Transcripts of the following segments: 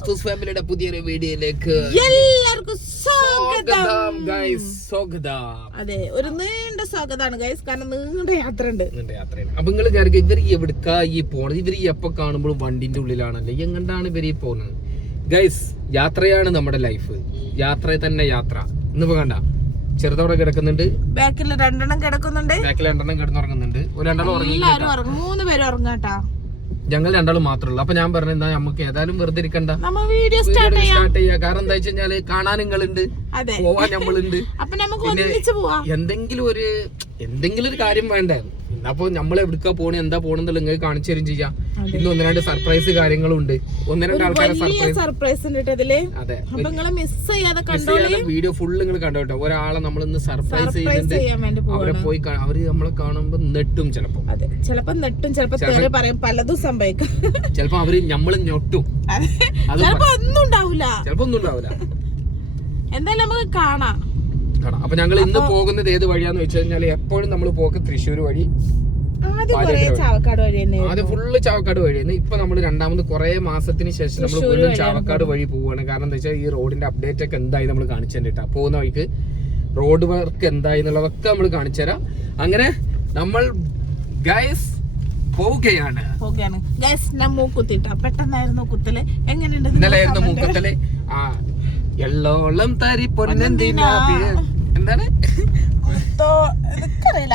മസ്തൂസ് ഫാമിലിയുടെ പുതിയൊരു വീഡിയോയിലേക്ക് എല്ലാവർക്കും സ്വാഗതം ഗൈസ്. സ്വാഗതം. അതെ, ഒരു നീണ്ട സ്വാഗതമാണ് ഗൈസ്, കാരണം നീണ്ട യാത്രയുണ്ട്. അപ്പൊ നിങ്ങൾ വിചാരിക്കും ഇവർ എവിടുക്കാ ഈ പോണത്, ഇവർ എപ്പോ കാണുമ്പോഴും വണ്ടിന്റെ ഉള്ളിലാണല്ലോ, എങ്ങണ്ടാണ് ഇവർ ഈ പോകുന്നത്? ഗൈസ്, യാത്രയാണ് നമ്മുടെ ലൈഫ്, യാത്ര തന്നെ യാത്ര. ഇന്നിപ്പോ കണ്ട ചെറുതോടെ കിടക്കുന്നുണ്ട്, ബാക്കിൽ രണ്ടെണ്ണം കിടക്കുന്നുണ്ട്, ബാക്കിൽ രണ്ടെണ്ണം കിടന്നുറങ്ങുന്നുണ്ട്, ഒരു രണ്ടാളും ഉറങ്ങി. 3 പേര് ഉറങ്ങാട്ടാ, ഞങ്ങൾ രണ്ടാളും മാത്രമല്ല. അപ്പൊ ഞാൻ പറഞ്ഞ എന്താ, നമുക്ക് ഏതായാലും വെറുതെ ഇരിക്കണ്ട, വീഡിയോ സ്റ്റാർട്ട് ചെയ്യാം. കാരണം എന്താ വെച്ച് കഴിഞ്ഞാല് കാണാൻ നിങ്ങളുണ്ട്, പോവാൻ നമ്മളുണ്ട്, എന്തെങ്കിലും ഒരു കാര്യം വേണ്ടേ. അപ്പൊ നമ്മൾ എവിടുക്കാ പോണേ, എന്താ പോണെന്നുള്ള നിങ്ങൾക്ക് കാണിച്ചു തരും ചെയ്യാം. ഇന്ന് 1-2 സർപ്രൈസ് കാര്യങ്ങളും ഉണ്ട്, 1-2 ആൾക്കാരെ സർപ്രൈസ് ഉണ്ട് ഇതില്. അതെ, മിസ് വീഡിയോ ഫുള്ള് നിങ്ങൾ കണ്ടോട്ടോ. ഒരാളെ നമ്മൾ ഇന്ന് സർപ്രൈസ് ചെയ്യുന്നുണ്ട്, അവരെ പോയി അവര് നമ്മളെ കാണുമ്പോ നെട്ടും, ചിലപ്പോ നെട്ടും, ചിലപ്പോ പറയും, പലതും സംഭവിക്കും. ചിലപ്പോ അവര് നമ്മള് ഞൊട്ടും, ചിലപ്പോ ഒന്നും ഉണ്ടാവില്ല. എന്തായാലും നമുക്ക് കാണാം. അപ്പൊ ഞങ്ങൾ ഇന്ന് പോകുന്നത് ഏത് വഴിയാന്ന് വെച്ച് കഴിഞ്ഞാല്, എപ്പോഴും നമ്മൾ പോക്ക് തൃശ്ശൂർ വഴി, ആദ്യം ഫുള്ള് ചാവക്കാട് വഴിയാണ്. ഇപ്പൊ നമ്മൾ രണ്ടാമത് കുറെ മാസത്തിന് ശേഷം നമ്മൾ വീണ്ടും ചാവക്കാട് വഴി പോവാണ്. കാരണം എന്താ വെച്ചാൽ ഈ റോഡിന്റെ അപ്ഡേറ്റ് ഒക്കെ എന്തായി നമ്മൾ കാണിച്ചു തന്നിട്ടാ. പോകുന്ന വഴിക്ക് റോഡ് വർക്ക് എന്തായി എന്നുള്ളതൊക്കെ നമ്മൾ കാണിച്ചു തരാം. അങ്ങനെ നമ്മൾ ഗൈസ് പോവുകയാണ്. പെട്ടെന്നായിരുന്നു കുത്തല്. എങ്ങനെയുണ്ട്? ഇന്നലെയായിരുന്നു മൂക്കത്തല്. എള്ളോളം തരി പൊന്നെന്തിനാ, എന്താണ്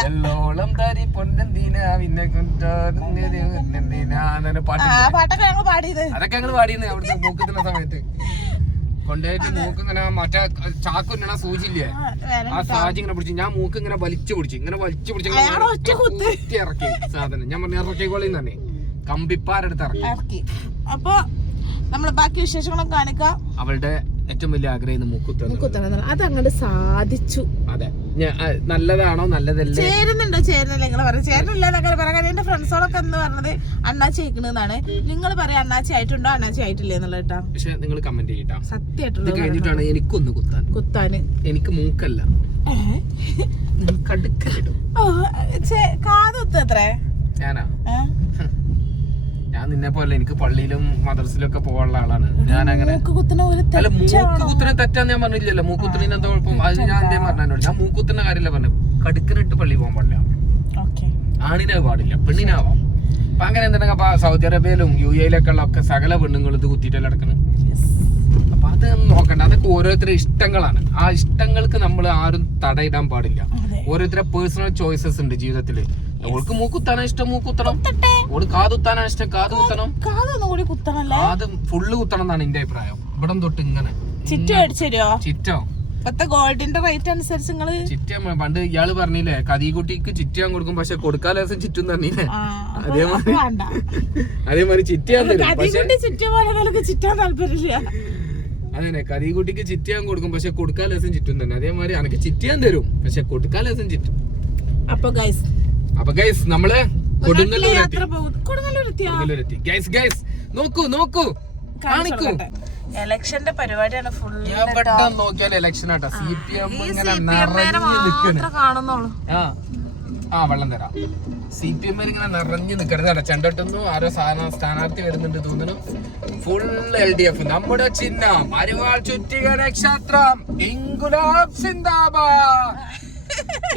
എള്ളോളം തരി പൊന്നെന്തിനാ, പിന്നെ അതൊക്കെ ഞങ്ങള് പാടിയെന്ന് അവിടുത്തെ മൂക്കത്തുന്ന സമയത്ത്. കൊണ്ടുപോയിട്ട് മൂക്ക് ഇങ്ങനെ മറ്റേ ചാക്കുന്ന സൂചില്ലേ, ആ സാജി ഇങ്ങനെ പിടിച്ചു, ഞാൻ മൂക്ക് ഇങ്ങനെ വലിച്ചു പിടിച്ചു ഇറക്കി സാധനം. ഞാൻ പറഞ്ഞ ഇറക്കിക്കോളിന്ന് തന്നെ കമ്പിപ്പാരെടുത്ത് ഇറക്കി. അപ്പൊ നമ്മള് ബാക്കി വിശേഷങ്ങളും കാണിക്കാം. അവളുടെ ഏറ്റവും വലിയ ആഗ്രഹം മൂക്കുത്തണം, അത് അങ്ങോട്ട് സാധിച്ചു. അതെ, നല്ലതാണോ നല്ലതല്ലേ, ചേരുന്നില്ല നിങ്ങൾ പറയും, ചേരുന്നില്ല എന്നൊക്കെ പറയാം. എന്റെ ഫ്രണ്ട്സോളൊക്കെ എന്ന് പറഞ്ഞത് അണ്ണാച്ചി അയക്കണെന്നാണ്. നിങ്ങൾ പറയാം അണ്ണാച്ചി ആയിട്ടുണ്ടോ അണ്ണാച്ചി ആയിട്ടില്ല എന്നുള്ള കേട്ടാ. പക്ഷെ നിങ്ങൾ കമന്റ് ചെയ്യട്ടാ, സത്യമായിട്ടുള്ള കഴിഞ്ഞിട്ടാണ് എനിക്കൊന്ന് കുത്താന്. എനിക്ക് മൂക്കല്ല, കടുക്കലിടും. കാതുത്ത എത്രേ? ഞാനാ? ഞാൻ നിന്നെ പോലെ എനിക്ക് പള്ളിയിലും മദ്രസിലും ഒക്കെ പോകാനുള്ള ആളാണ്. ഞാൻ അങ്ങനെ അല്ല, മൂക്കുകുത്തനെ തെറ്റാന്ന് ഞാൻ പറഞ്ഞില്ലല്ലോ. മൂക്കുത്തിന് എന്താ കുഴപ്പം? അത് ഞാൻ എന്തേ പറഞ്ഞോട്. ഞാൻ മൂക്കുത്തിന്റെ കാര്യമല്ല പറഞ്ഞു, കടുക്കനിട്ട് പള്ളി പോകാൻ പാടില്ല. ആണിനെ പാടില്ല, പെണ്ണിനാവാം. അപ്പൊ അങ്ങനെ എന്തുണ്ടെങ്കിൽ അപ്പൊ സൗദി അറേബ്യയിലും UAE-ലൊക്കെ ഉള്ള ഒക്കെ സകല പെണ്ണുങ്ങൾ ഇത് കുത്തിയിട്ടല്ല നടക്കുന്നത്. അപ്പൊ അത് നോക്കണ്ട, അതൊക്കെ ഓരോരുത്തരുടെ ഇഷ്ടങ്ങളാണ്. ആ ഇഷ്ടങ്ങൾക്ക് നമ്മൾ ആരും തടയിടാൻ പാടില്ല. ഓരോരുത്തരുടെ പേഴ്സണൽ ചോയ്സസ് ഉണ്ട് ജീവിതത്തില്. ഓൾക്ക് മൂക്കുത്താനാ ഇഷ്ടം, മൂക്കുത്തണം. ഓള് കാതുത്താനാ ഇഷ്ടം, കാത് കുത്തണം. കാത് ഫുള്ള് കുത്തണം എന്നാണ് എന്റെ അഭിപ്രായം. ഇവിടം തൊട്ട് ഇങ്ങനെ ചിറ്റോ ഗോൾഡിന്റെ റേറ്റ് അനുസരിച്ച് ചിറ്റ. പണ്ട് ഇയാള് പറഞ്ഞില്ലേ, കതികുട്ടിക്ക് ചിറ്റാൻ കൊടുക്കും പക്ഷെ കൊടുക്കാല ദിവസം ചിറ്റും പറഞ്ഞില്ലേ, അതേമാതിരി ചിറ്റാൻ തരും. ചിറ്റാൻ താല്പര്യമില്ല. അതന്നെ, കതികുട്ടിക്ക് ചിറ്റാൻ കൊടുക്കും പക്ഷെ കൊടുക്കാല ദിവസം ചിറ്റും തന്നെ. അതേമാതിരി അനക്ക് ചിറ്റാൻ തരും പക്ഷെ കൊടുക്കാല ദിവസം ചിറ്റും. അപ്പൊ ഗൈസ് നമ്മള് കൊടുങ്ങല്ലൂരെത്തി. ഗൈസ് നോക്കൂ കാണിക്കൂ. ഇലക്ഷന്റെ പരിപാടിയാണ് ഫുൾ. നോക്കിയാൽ ഇലക്ഷൻ ആട്ടോ. CPM ഇങ്ങനെ നിറഞ്ഞു നിൽക്കുന്നു. വെള്ളം തരാം. CPM ഇങ്ങനെ നിറഞ്ഞു നിൽക്കരുത്. ചെണ്ടട്ടൊന്നും ആരോ സ്ഥാനാർത്ഥി വരുന്നുണ്ട് തോന്നുന്നു. Full LDF. നമ്മുടെ ചിഹ്നം അരിവാൾ ചുറ്റിക നക്ഷത്രം. ഇൻകുലാബ് സിന്ദാബാദ്,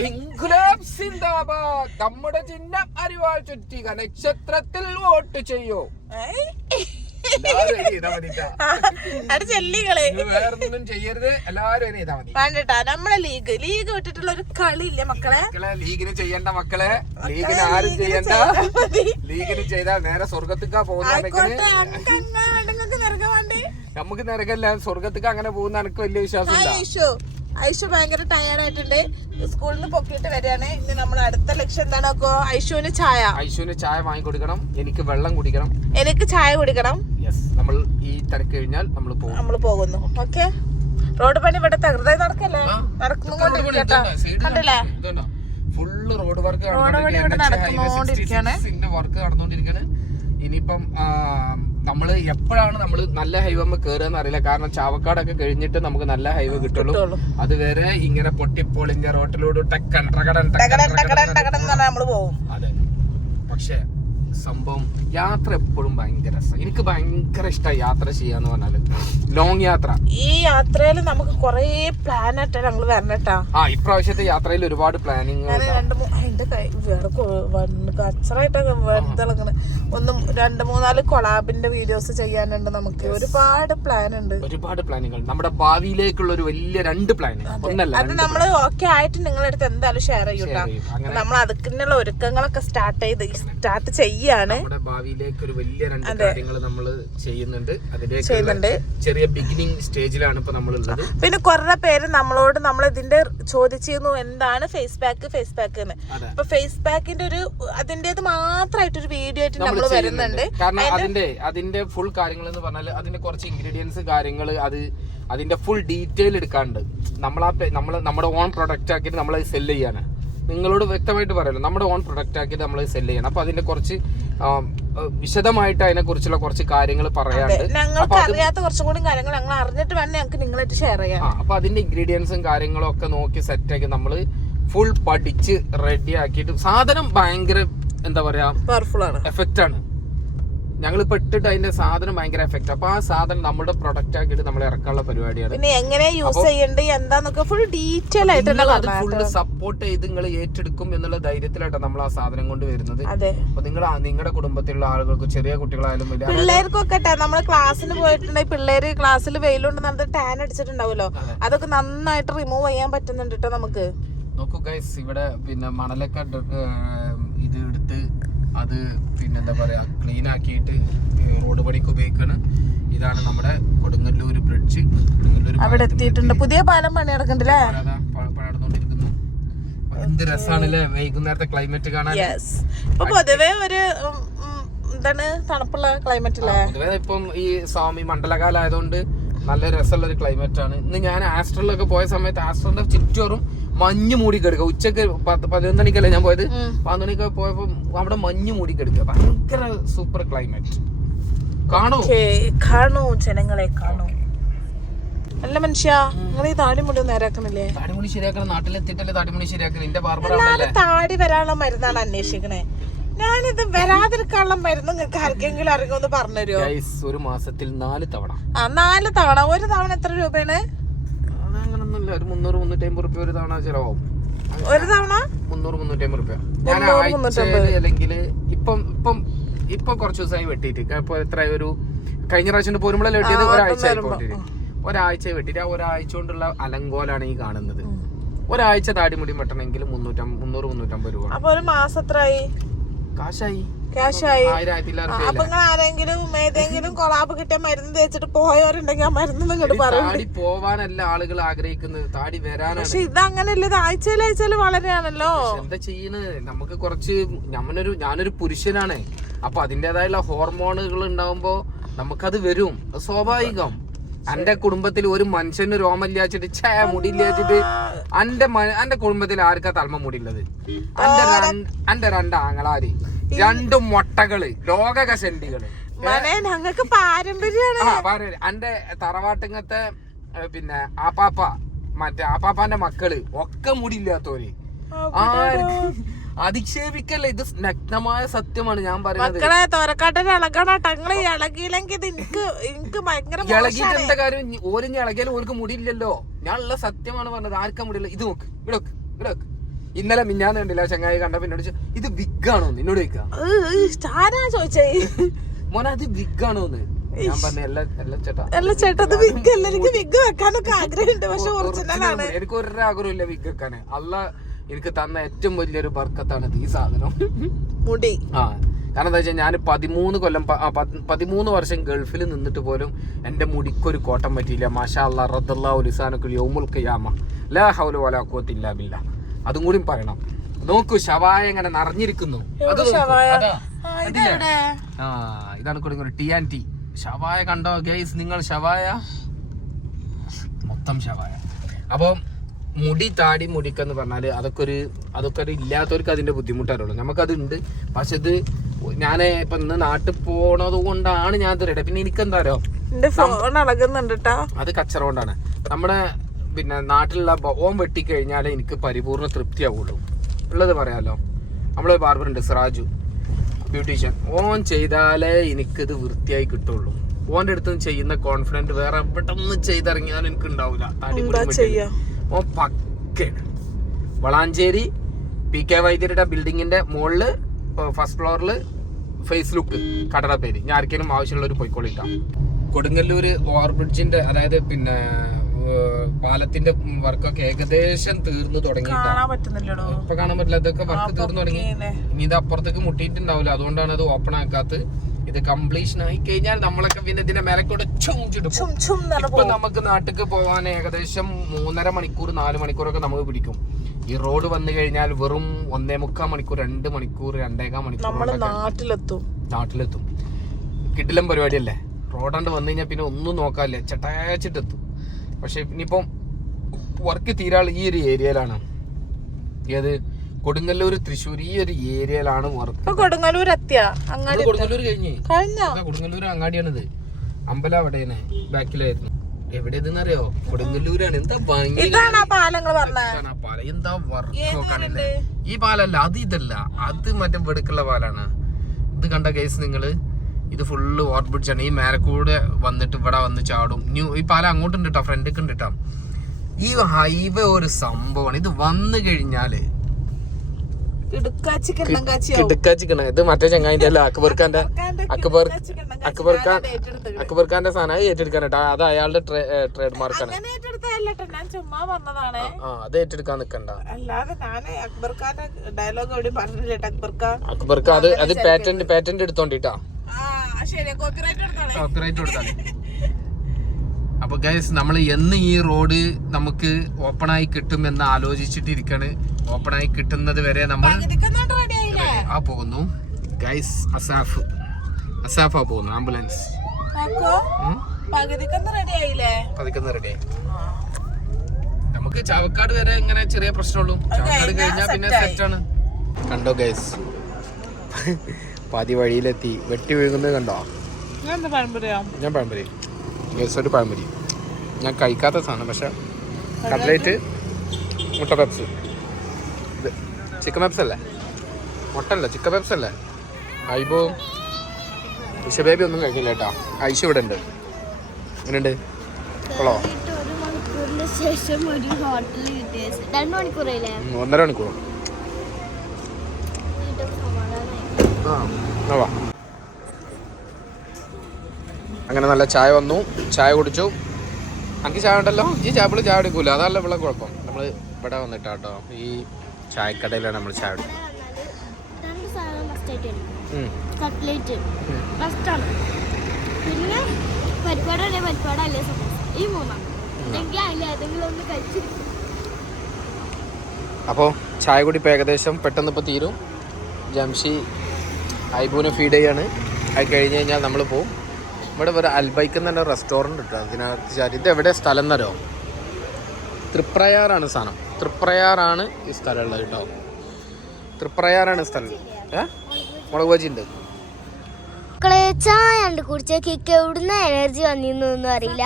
ഇൻകുലാബ് സിന്ദാബാദ്. നമ്മുടെ ചിഹ്നം അരിവാൾ ചുറ്റിക നക്ഷത്രത്തിൽ വോട്ട് ചെയ്യൂ. വേറൊന്നും ചെയ്യരുത്, എല്ലാരും വേണ്ടട്ടാ. നമ്മളെ ലീഗ് വിട്ടിട്ടുള്ള ഒരു കളിയില്ല മക്കളെ. ലീഗിന് ചെയ്യണ്ട മക്കളെ, ലീഗിന് ആരും ചെയ്യണ്ട. ലീഗിന് ചെയ്താൽ നേരെ സ്വർഗത്തിക്കാ പോകുന്ന. നമുക്ക് നിരകല്ല, സ്വർഗത്തിക്ക് അങ്ങനെ പോകുന്ന എനിക്ക് വലിയ വിശ്വാസമില്ല. ഐഷു ഭയങ്കര ടയേർഡ് ആയിട്ടുണ്ട്, സ്കൂളിൽ നിന്ന് പൊക്കിയിട്ട് വരികയാണ്. ഇനി നമ്മൾ അടുത്ത ലക്ഷ്യം എന്താണോ? ഐഷുവിന് ചായ വാങ്ങിക്കൊടുക്കണം, എനിക്ക് വെള്ളം കുടിക്കണം, എനിക്ക് ചായ കുടിക്കണം. നമ്മൾ ഈ തിരക്ക് കഴിഞ്ഞാൽ നമ്മൾ പോകുന്നു. ഓക്കെ, റോഡ് പണി ഇവിടെ തകൃതായി നടക്കല്ലേ, നടക്കുന്നുകൊണ്ടിരിക്കട്ടെ. ഫുള്ള് റോഡ് വർക്ക് നടന്നുകൊണ്ടിരിക്കുകയാണ്. ഇനിയിപ്പം നമ്മള് എപ്പോഴാണ് നമ്മള് നല്ല ഹൈവേ കയറുക അറിയില്ല. കാരണം ചാവക്കാടൊക്കെ കഴിഞ്ഞിട്ട് നമുക്ക് നല്ല ഹൈവേ കിട്ടുള്ളൂ. അതുവരെ ഇങ്ങനെ പൊട്ടിപ്പൊളിഞ്ഞ റോട്ടിലൂടെ നമ്മള് പോകും. അതെ, പക്ഷെ സംഭവം യാത്ര എപ്പോഴും ഭയങ്കര രസം. എനിക്ക് ഭയങ്കര ഇഷ്ടമായി യാത്ര ചെയ്യാന്ന് പറഞ്ഞാല്, ലോങ് യാത്ര. ഈ യാത്രയിൽ നമുക്ക് കൊറേ പ്ലാൻ ആയിട്ടാ ഞങ്ങള് വരണട്ടാ. ഇപ്രാവശ്യത്തെ യാത്രയിൽ ഒരുപാട് പ്ലാനിങ്. കച്ചറായിട്ടൊക്കെ വെറുതെ ഒന്നും 2-3-4 കൊളാബിന്റെ വീഡിയോസ് ചെയ്യാനുണ്ട്. നമുക്ക് ഒരുപാട് പ്ലാൻ ഉണ്ട്, ഒരുപാട് പ്ലാനുകൾ. നമ്മുടെ ഭാവിയിലേക്കുള്ള ഒരു വലിയ 2 പ്ലാൻ. അത് നമ്മള് ഓക്കെ ആയിട്ട് നിങ്ങളുടെ അടുത്ത് എന്തായാലും ഷെയർ ചെയ്യൂട്ടാ. നമ്മൾ അതിനുള്ള ഒരുക്കങ്ങളൊക്കെ സ്റ്റാർട്ട് ചെയ്യാണ്. നമ്മുടെ ഭാവിയിലേക്ക് ഒരു വലിയ 2 കാര്യങ്ങൾ നമ്മൾ ചെയ്യുന്നുണ്ട്. അതിലേക്ക് ചെറിയ ബിഗിനിങ് സ്റ്റേജിലാണ് ഇപ്പൊ നമ്മളുള്ളത്. പിന്നെ കുറെ പേര് നമ്മളോട് നമ്മൾ ഇതിന്റെ ചോദിച്ചിരുന്നു എന്താണ് ഫേസ് പാക്ക് എന്ന്. അപ്പൊ ഫേസ് പാക്കിന്റെ ഒരു അതിന്റേത് മാത്രമായിട്ടൊരു വീഡിയോ ആയിട്ട് നമ്മൾ വരുന്നുണ്ട്. കാരണം അതിന്റെ ഫുൾ കാര്യങ്ങൾ എന്ന് പറഞ്ഞാൽ അതിന്റെ കുറച്ച് ഇൻഗ്രീഡിയൻസ് കാര്യങ്ങൾ അതിന്റെ ഫുൾ ഡീറ്റെയിൽ എടുക്കാണ്ട് നമ്മുടെ ഓൺ പ്രൊഡക്റ്റ് ആക്കിയിട്ട് നമ്മൾ സെല് ചെയ്യാണ്. നിങ്ങളോട് വ്യക്തമായിട്ട് പറയല്ലോ, നമ്മുടെ ഓൺ പ്രൊഡക്റ്റ് ആക്കിയിട്ട് നമ്മൾ സെല് ചെയ്യണം. അപ്പൊ അതിന്റെ കുറച്ച് വിശദമായിട്ട് അതിനെ കുറിച്ചുള്ള കുറച്ച് കാര്യങ്ങൾ പറയാണ്ട്, ഞങ്ങൾക്ക് അറിയാത്ത കുറച്ചും കൂടി കാര്യങ്ങൾ ഞങ്ങൾ അറിഞ്ഞിട്ട് വേണം ഞങ്ങൾക്ക് നിങ്ങളായിട്ട് ഷെയർ ചെയ്യാം. അപ്പൊ അതിന്റെ ഇൻഗ്രീഡിയൻസും കാര്യങ്ങളും ഒക്കെ നോക്കി സെറ്റ് ആക്കി നമ്മള് ഫുൾ പഠിച്ച് റെഡി ആക്കിയിട്ട് സാധനം ഭയങ്കര എന്താ പറയാ പവർഫുൾ ആണ്, എഫക്റ്റ് ആണ്. ഞങ്ങൾ ഇട്ടിട്ട് അതിന്റെ സാധനം ഭയങ്കര എഫക്റ്റ്. അപ്പൊ ആ സാധനം നമ്മുടെ പ്രൊഡക്റ്റ് ആക്കിയിട്ട് നമ്മൾ ഇറക്കാനുള്ള പരിപാടിയാണ്. പിന്നെ എങ്ങനെ യൂസ് ചെയ്യേണ്ടത് എന്താന്നൊക്കെ ഫുൾ ഡീറ്റെയിൽ ആയിട്ട് ഫുള്ള് സപ്പോർട്ട് ചെയ്ത് നിങ്ങൾ ഏറ്റെടുക്കും എന്നുള്ള ധൈര്യത്തിലായിട്ടാണ് നമ്മൾ ആ സാധനം കൊണ്ട് വരുന്നത്. അപ്പൊ നിങ്ങളുടെ കുടുംബത്തിലുള്ള ആളുകൾക്ക്, ചെറിയ കുട്ടികളായാലും വലിയ പിള്ളേർക്കൊക്കെ നമ്മൾ ക്ലാസ്സിന് പോയിട്ടുണ്ടെങ്കിൽ പിള്ളേര് ക്ലാസ്സിൽ വെയിലുണ്ട് നടന്നിട്ട് ടാൻ അടിച്ചിട്ടുണ്ടാവുമല്ലോ, അതൊക്കെ നന്നായിട്ട് റിമൂവ് ചെയ്യാൻ പറ്റുന്നുണ്ട് കേട്ടോ നമുക്ക്. നോക്കൂ ഗൈസ്, ഇവിടെ പിന്നെ മണലൊക്കെ ഇത് എടുത്ത് അത് പിന്നെ എന്താ പറയാ ക്ലീൻ ആക്കിയിട്ട് റോഡ് പണിക്ക് ഉപയോഗിക്കാണ്. ഇതാണ് നമ്മുടെ കൊടുങ്ങല്ലൂർ ബ്രിഡ്ജ്. അവിടെ എത്തിയിട്ടുണ്ട്. പുതിയ പാലം പണി നടക്കണ്ടല്ലേ, നടന്നുകൊണ്ടിരിക്കുന്നു. എന്ത് രസാണല്ലേ വൈകുന്നേരത്തെ ക്ലൈമറ്റ് കാണാൻ. ഇപ്പൊ പൊതുവെ ഒരു എന്താണ് തണുപ്പുള്ള ക്ലൈമറ്റ് അല്ലേ. പൊതുവെ ഇപ്പം ഈ സ്വാമി മണ്ഡലകാലം ആയതുകൊണ്ട് നല്ല രസമുള്ള ഒരു ക്ലൈമറ്റ് ആണ്. ഇന്ന് ഞാൻ ആസ്ട്രലിലൊക്കെ പോയ സമയത്ത് ആസ്ട്രലിന്റെ ചുറ്റോറും മഞ്ഞ് മൂടി കിടക്കുക. ഉച്ചക്ക് 11 മണിക്കല്ലേ ഞാൻ പോയത്. 11 മണിക്ക് പോയപ്പോ അവിടെ മഞ്ഞ് മൂടി കിടക്കുക. ഭയങ്കര സൂപ്പർ ക്ലൈമറ്റ്. കാണൂ ജനങ്ങളെ കാണൂ. അല്ല മനുഷ്യ, നിങ്ങൾ ഈ താടിമുടി നേരാക്കണില്ലേ? താടിമുടി ശരിയാക്കണം. നാട്ടിലെത്തിയിട്ടല്ലേ താടിമുടി ശരിയാക്കണം. എന്റെ ബാർബർ താടി വരാനുള്ള മരുന്നാണ് അന്വേഷിക്കണേ. ഞാനിത് വരാതിരിക്കാനുള്ള മരുന്ന് നിങ്ങൾക്ക് ആർക്കെങ്കിലും അറിയുമെന്ന് പറഞ്ഞുതരുമോ? ഒരു മാസത്തിൽ 4 തവണ. 4 തവണ. ഒരു തവണ എത്ര രൂപയാണ്? അതങ്ങനൊന്നുമില്ല, ഒരു 300-350 റുപ്യ ഒരു തവണ ചിലവാകും. ഒരു തവണ 300-350 റുപ്യ. ഞാൻ അല്ലെങ്കിൽ ഇപ്പൊ കുറച്ച് ദിവസമായി വെട്ടിയിട്ട്. ഇപ്പൊ എത്ര ഒരു കഴിഞ്ഞ പ്രാവശ്യം പോരുമ്പോഴല്ലേ വെട്ടിയത്? ഒരാഴ്ച വെട്ടിട്ട് ആ ഒരാഴ്ച കൊണ്ടുള്ള അലങ്കോലാണ് ഈ കാണുന്നത്. ഒരാഴ്ച താടിമുടി വെട്ടണമെങ്കിൽ 300-350 രൂപ. അപ്പൊ ഒരു മാസം എത്രയായി? കാശായി. അപ്പൊ നിങ്ങൾ ആരെങ്കിലും ഏതെങ്കിലും കൊളാബ് കിട്ടിയ മരുന്ന് തേച്ചിട്ട് പോയവരുണ്ടെങ്കിൽ ആ മരുന്ന് നിങ്ങോട്ട് പറയും. താടി പോവാനല്ല ആളുകൾ ആഗ്രഹിക്കുന്നത്, താടി വരാനാണ്. പക്ഷെ ഇത് അങ്ങനെയല്ല, ഇത് ആഴ്ചയിൽ വളരെയാണല്ലോ. എന്താ ചെയ്യുന്നത്? നമുക്ക് കുറച്ച് ഞാനൊരു പുരുഷനാണ്. അപ്പൊ അതിന്റേതായുള്ള ഹോർമോണുകൾ ഉണ്ടാവുമ്പോ നമുക്കത് വരും, സ്വാഭാവികം. എന്റെ കുടുംബത്തിൽ ഒരു മനുഷ്യന് രോമല്ലാച്ചിട്ട് മുടിയില്ലാച്ചിട്ട് എന്റെ കുടുംബത്തിൽ ആർക്കാ തലമ മുടിയുള്ളത്? എന്റെ 2 ആങ്ങളാര്, 2 മൊട്ടകള്, ലോകകശണ്ടികള്. ഞങ്ങൾക്ക് പാരമ്പര്യമാണ്. എന്റെ തറവാട്ടിങ്ങത്തെ പിന്നെ മറ്റേ ആപ്പാപ്പാന്റെ മക്കള് ഒക്കെ മുടിയില്ലാത്തവര്. അധിക്ഷേപിക്കല്ലേ, ഇത് നഗ്നമായ സത്യമാണ് ഞാൻ പറയുന്നത്. ഇളകിയിട്ട് എന്താ കാര്യം? ഓരിഞ്ഞ ഇളകിയാലും ഓർക്ക് മുടിയില്ലല്ലോ. ഞാനുള്ള സത്യമാണ് പറഞ്ഞത്. ആർക്കാ മുടിയില്ല? ഇത് നോക്ക്, ഇവിടെ ഇന്നലെ മിഞ്ഞാന്ന് കണ്ടില്ല ചങ്ങായി കണ്ട പിന്നോട് ഇത് വിഗാണോ എന്നോട് ചോദിച്ചേ. മോനെ അത് വിഗാണോന്ന് ഞാൻ പറഞ്ഞ എനിക്ക് ഒരു ആഗ്രഹമില്ല വിഗ് വെക്കാന്. എനിക്ക് തന്ന ഏറ്റവും വലിയൊരു ബർക്കത്താണ് ഈ സാധനം, മുടി. കാരണം എന്താ വെച്ചാൽ ഞാൻ 13 വർഷം ഗൾഫിൽ നിന്നിട്ട് പോലും എന്റെ മുടിക്കൊരു കോട്ടം പറ്റിയില്ല. മാഷാ അല്ലാഹ് റദ്ദല്ലാഹു ലിസാനകുൽ യൗമുൽ ഖിയാമ ലാ ഹൗല വലാ ഖുവത ഇല്ലാ ബില്ലാ. അതും കൂടി പറയണം. നോക്കൂ, ഷവായ ഇങ്ങനെ നിറഞ്ഞിരിക്കുന്നു. ഇതാണ് കൊടുക്കുന്നത് TNT ഷവായ. കണ്ടോ ഗൈസ് നിങ്ങൾ? ഷവായ മൊത്തം ഷവായ. അപ്പൊ മുടി താടി മുടിക്കെന്ന് പറഞ്ഞാല് അതൊക്കെ ഒരു ഇല്ലാത്തവർക്ക് അതിന്റെ ബുദ്ധിമുട്ടറിയുള്ളൂ. നമുക്കതുണ്ട്. പക്ഷെ ഇത് ഞാൻ ഇപ്പൊ ഇന്ന് നാട്ടിൽ പോണത് കൊണ്ടാണ് ഞാൻ ഇത് റെഡി. പിന്നെ എനിക്കെന്താ അറിയോ, അത് കച്ചറ കൊണ്ടാണ്. നമ്മുടെ പിന്നെ നാട്ടിലുള്ള ഓം വെട്ടിക്കഴിഞ്ഞാലേ എനിക്ക് പരിപൂർണ്ണ തൃപ്തിയാവുള്ളൂ. ഉള്ളത് പറയാലോ. നമ്മളെ ബാർബറുണ്ട് സിറാജു. ബ്യൂട്ടീഷ്യൻ. ഓൻ ചെയ്താലേ എനിക്കിത് വൃത്തിയായി കിട്ടുള്ളൂ. ഓന്റെ അടുത്ത് ചെയ്യുന്ന കോൺഫിഡന്റ് വേറെ പെട്ടെന്ന് ചെയ്തിറങ്ങിയാൽ എനിക്ക് ഉണ്ടാവില്ല. ഓൻ പക്കയാണ്. വളാഞ്ചേരി PK വൈദ്യരുടെ ബിൽഡിങ്ങിന്റെ മുകളില് ഫസ്റ്റ് ഫ്ലോറില് ഫേസ് ലുക്ക് കടയുടെ പേര്. ഞാൻ ആർക്കെങ്കിലും ആവശ്യമുള്ളവർ പോയിക്കോളിട്ടാം. കൊടുങ്ങല്ലൂര് ഓവർബ്രിഡ്ജിന്റെ അതായത് പിന്നെ പാലത്തിന്റെ വർക്കൊക്കെ ഏകദേശം തീർന്നു തുടങ്ങി. ഇപ്പൊ കാണാൻ പറ്റില്ല, ഇതൊക്കെ വർക്ക് തീർന്നു തുടങ്ങി. ഇനി ഇത് അപ്പുറത്തേക്ക് മുട്ടിയിട്ടുണ്ടാവില്ല, അതുകൊണ്ടാണ് അത് ഓപ്പൺ ആക്കാത്തത്. ഇത് കംപ്ലീഷൻ ആയി കഴിഞ്ഞാൽ നമ്മളൊക്കെ പിന്നെ ഇതിന്റെ മേലക്കൂടെ ഇപ്പൊ നമുക്ക് നാട്ടിലേക്ക് പോവാൻ ഏകദേശം 3.5 മണിക്കൂർ 4 മണിക്കൂറൊക്കെ നമുക്ക് പിടിക്കും. ഈ റോഡ് വന്നു കഴിഞ്ഞാൽ വെറും 1.25 മണിക്കൂർ 2 മണിക്കൂർ 2.25 മണിക്കൂർ നാട്ടിലെത്തും. കിടിലം പരിപാടിയല്ലേ. റോഡാണ്ട് വന്നു കഴിഞ്ഞാൽ പിന്നെ ഒന്നും നോക്കാല്ലേ, ചട്ടാച്ചിട്ടെത്തും. പക്ഷെ ഇനിയിപ്പം വർക്ക് തീരാൾ ഈ ഒരു ഏരിയയിലാണ്. ഏത് കൊടുങ്ങല്ലൂർ തൃശ്ശൂർ ഈ ഒരു ഏരിയയിലാണ് വർക്ക്. കൊടുങ്ങല്ലൂർ കഴിഞ്ഞ് കൊടുങ്ങല്ലൂർ അങ്ങാടിയാണിത്. അമ്പലം അവിടെയാണ്, ബാക്കിലായിരുന്നു. എവിടെയെന്നറിയോ? കൊടുങ്ങല്ലൂരാണ്. എന്താ ഭംഗി, എന്താ വർക്ക് നോക്കാനില്ലേ. ഈ പാലല്ല, അത് ഇതല്ല, അത് മറ്റേ വെടുക്കുള്ള പാലാണ്. ഇത് കണ്ട കേസ് നിങ്ങള്, ഇത് ഫുള്ള് ഓവർ ബ്രിഡ്ജാണ്. ഈ മേലക്കൂടെ വന്നിട്ട് ഇവിടെ വന്ന് ചാടും. ഈ പാലം അങ്ങോട്ടുണ്ട് കേട്ടോ, ഫ്രണ്ടിക്ക് ഉണ്ട് കേട്ടോ. ഈ ഹൈവേ ഒരു സംഭവമാണ്. ഇത് വന്നു കഴിഞ്ഞാല് കിടക്കാച്ചിക്കണ. ഇത് മറ്റേ ചങ്ങായിന്റെ അല്ല, അക്ബർഖാന്റെ സാധനം ഏറ്റെടുക്കാൻ കേട്ടോ. അത് അയാളുടെ ട്രേഡ് മാർക്കാണ്. അത് ഏറ്റെടുക്കാൻ നിക്കണ്ട. അക്ബർഖാൻ അത് പാറ്റന്റ് എടുത്തോണ്ടിട്ടാ, കോപ്പിറൈറ്റ് കൊടുത്താലേ. അപ്പൊ ഗൈസ്, നമ്മൾ എന്ന് ഈ റോഡ് നമുക്ക് ഓപ്പൺ ആയി കിട്ടുമെന്ന് ആലോചിച്ചിട്ടിരിക്കാണ്. ഓപ്പൺ ആയി കിട്ടുന്നത് വരെ നമ്മൾ പോകുന്നു ഗൈസ്. അസാഫാ പോകുന്നു, ആംബുലൻസ് പതിക്കുന്ന റെഡി ആയി. നമുക്ക് ചാവക്കാട് വരെ ഇങ്ങനെ ചെറിയ പ്രശ്നമുള്ളൂ. ചാവക്കാട് കഴിഞ്ഞാൽ പിന്നെ സെറ്റാണ്. കണ്ടോ ഗൈസ്, പാതി വഴിയിലെത്തി. വെട്ടി വീഴുന്നത് കണ്ടോ? ഞാൻ പഴംപൊരി ഒരു പഴംപൊരി ഞാൻ കഴിക്കാത്ത സാധനം. പക്ഷെ കട്ട്ലേറ്റ്, മുട്ട പെപ്സ്, ഇത് ചിക്കൻ പെപ്സ് അല്ലേ, മുട്ട അല്ല ചിക്കൻ പെപ്സ് അല്ലേ. ഐബോ ഇഷ ബേബി ഒന്നും കഴിക്കില്ല കേട്ടോ. ഐഷ ഇവിടെ ഉണ്ട്. എങ്ങനെയുണ്ട്? കൊള്ളോ? 1.5 മണിക്കൂർ. അങ്ങനെ നല്ല ചായ വന്നു, ചായ കുടിച്ചു. എനിക്ക് ചായ ഉണ്ടല്ലോ, ഈ ചായ കുടിക്കൂല, അതല്ല ഇവിടെ കുഴപ്പം. നമ്മൾ ഇവിടെ വന്നിട്ടാട്ടോ ഈ ചായക്കടയിലാണ് നമ്മൾ ചായ കുടിക്കുന്നത്. അപ്പോൾ ചായ കുടി ഇപ്പോൾ ഏകദേശം പെട്ടെന്ന് ഇപ്പോൾ തീരും. ജംഷി ഐബുവിനെ ഫീഡ് ചെയ്യാണ്. അത് കഴിഞ്ഞ് കഴിഞ്ഞാൽ നമ്മൾ പോവും. ഇവിടെ ഒരു അൽബൈക്ക് എന്ന് പറഞ്ഞ റെസ്റ്റോറൻറ്റ് കിട്ടും. അതിനകത്ത് ഇത് എവിടെ സ്ഥലം എന്നറിയോ? തൃപ്രയാറാണ് സാധനം. തൃപ്രയാറാണ് ഈ സ്ഥലം ഉള്ളത് കേട്ടോ. തൃപ്രയാറാണ് സ്ഥലം. മുളക് ബജി ഉണ്ട്. ചായ കുടിച്ചൊക്കെ എവിടുന്ന എനർജി വന്നിരുന്നു അറിയില്ല.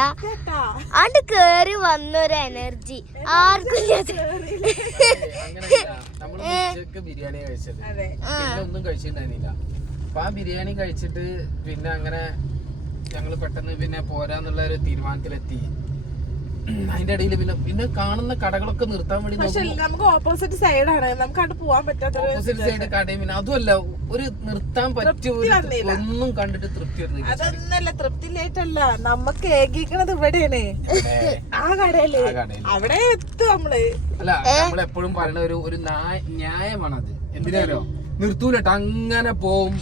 ആണ്ട് കേറി വന്നൊരു എനർജി ആർക്കും ബിരിയാണി കഴിച്ചത്, ഒന്നും കഴിച്ചിട്ടുണ്ടായിരുന്നില്ല. അപ്പൊ ആ ബിരിയാണി കഴിച്ചിട്ട് പിന്നെ അങ്ങനെ ഞങ്ങൾ പെട്ടെന്ന് പിന്നെ പോരാന്നുള്ള ഒരു തീരുമാനത്തിലെത്തി. അതിന്റെ ഇടയിൽ പിന്നെ കാണുന്ന കടകളൊക്കെ നിർത്താൻ വേണ്ടി നമുക്ക് ഓപ്പോസിറ്റ് സൈഡാണ്, നമുക്ക് അവിടെ പോവാൻ പറ്റാത്ത ഓപ്പോസിറ്റ് സൈഡ് കടയും. പിന്നെ അതുമല്ല, ഒരു നിർത്താൻ പറ്റിയ ഒന്നും കണ്ടിട്ട് തൃപ്തി വരുന്നില്ല. അതൊന്നല്ല, തൃപ്തിയിലായിട്ടല്ല, നമുക്ക് ഏകീക്കണത് ഇവിടെയാണ്, ആ കടയില്. അവിടെ എത്തും നമ്മള്. അല്ല, നമ്മളെപ്പോഴും പറയുന്ന ഒരു ന്യായമാണത്. എന്തിനാരോ നിർത്തൂലട്ടോ, അങ്ങനെ പോവും.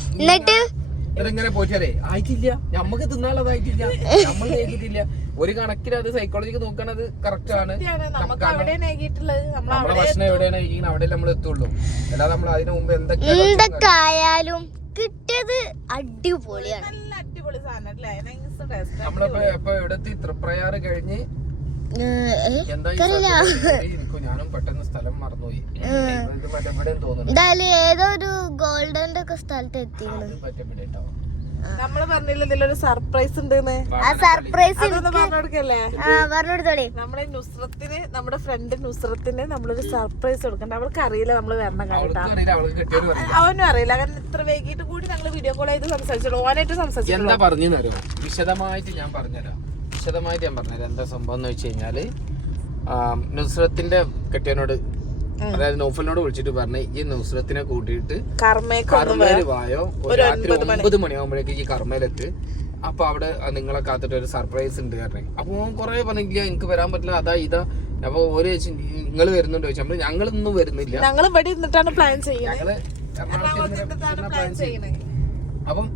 ഇങ്ങനെ പോയിട്ടേ ആയിട്ടില്ല, ഞമ്മക്ക് തിന്നാനുള്ളതായിട്ടില്ല, നമ്മൾ കേട്ടിട്ടില്ല. ഒരു കണക്കിന് അത് സൈക്കോളജിക്ക് നോക്കണത് കറക്റ്റ് ആണ്. നമ്മളെ ഭക്ഷണം എവിടെയാണ് അവിടെ നമ്മൾ എത്തുള്ളൂ. അല്ലാതെ നമ്മൾ അതിനു മുമ്പ് എന്തൊക്കെ ആയാലും കിട്ടിയത് അടിപൊളിയാണ്. നമ്മളിപ്പോ എപ്പൊ എവിടെത്തി? തൃപ്രയാറ് കഴിഞ്ഞ് ഞാനും പെട്ടെന്ന് സ്ഥലം മറന്നുപോയി. എന്തായാലും ഏതോ ഒരു ഗോൾഡന്റെ ഒക്കെ സ്ഥലത്ത് എത്തി. നമ്മള് പറഞ്ഞില്ല ഇതിലൊരു സർപ്രൈസ് ഉണ്ട്. ആ സർപ്രൈസ് പറഞ്ഞു കൊടുക്കല്ലേ? പറഞ്ഞെടുത്തോളി. നമ്മുടെ നുസ്രത്തിന്, നമ്മുടെ ഫ്രണ്ട് നുസ്രത്തിന് നമ്മളൊരു സർപ്രൈസ് കൊടുക്കണ്ട. അവൾക്ക് അറിയില്ല നമ്മള് വരണം കേട്ടാ. അവനും അറിയില്ല. കാരണം ഇത്ര വൈകിട്ട് കൂടി ഞങ്ങള് വീഡിയോ കോൾ ചെയ്ത് സംസാരിച്ചോളൂ. ഓനായിട്ട് സംസാരിച്ചു. എന്താ പറഞ്ഞു വിശദമായിട്ട് ഞാൻ പറഞ്ഞുതരാം. എന്താ സംഭവം എന്ന് വെച്ച് കഴിഞ്ഞാല് നുസ്രത്തിന്റെ കെട്ടിയനോട്, അതായത് നൗഫലിനോട് വിളിച്ചിട്ട് പറഞ്ഞു ഈ നുസ്രത്തിനെ കൂട്ടിയിട്ട് കർമ്മേല് വായോ, ഒരു രാത്രി 9 മണിയാകുമ്പോഴേക്ക് ഈ കർമ്മയിലെത്ത്. അപ്പൊ അവിടെ നിങ്ങളെ കാത്തിട്ട് ഒരു സർപ്രൈസ് ഉണ്ട് കാരണം. അപ്പൊ കൊറേ പറഞ്ഞില്ല എനിക്ക് വരാൻ പറ്റില്ല, അതാ ഇതാ. അപ്പൊ ഒരു നിങ്ങൾ വരുന്നുണ്ടോ ചോദിച്ചാൽ ഞങ്ങളൊന്നും വരുന്നില്ല, ഞങ്ങൾ ഇവിടെ ഇരുന്നിട്ടാണ് പ്ലാൻ ചെയ്യുന്നത്. അപ്പം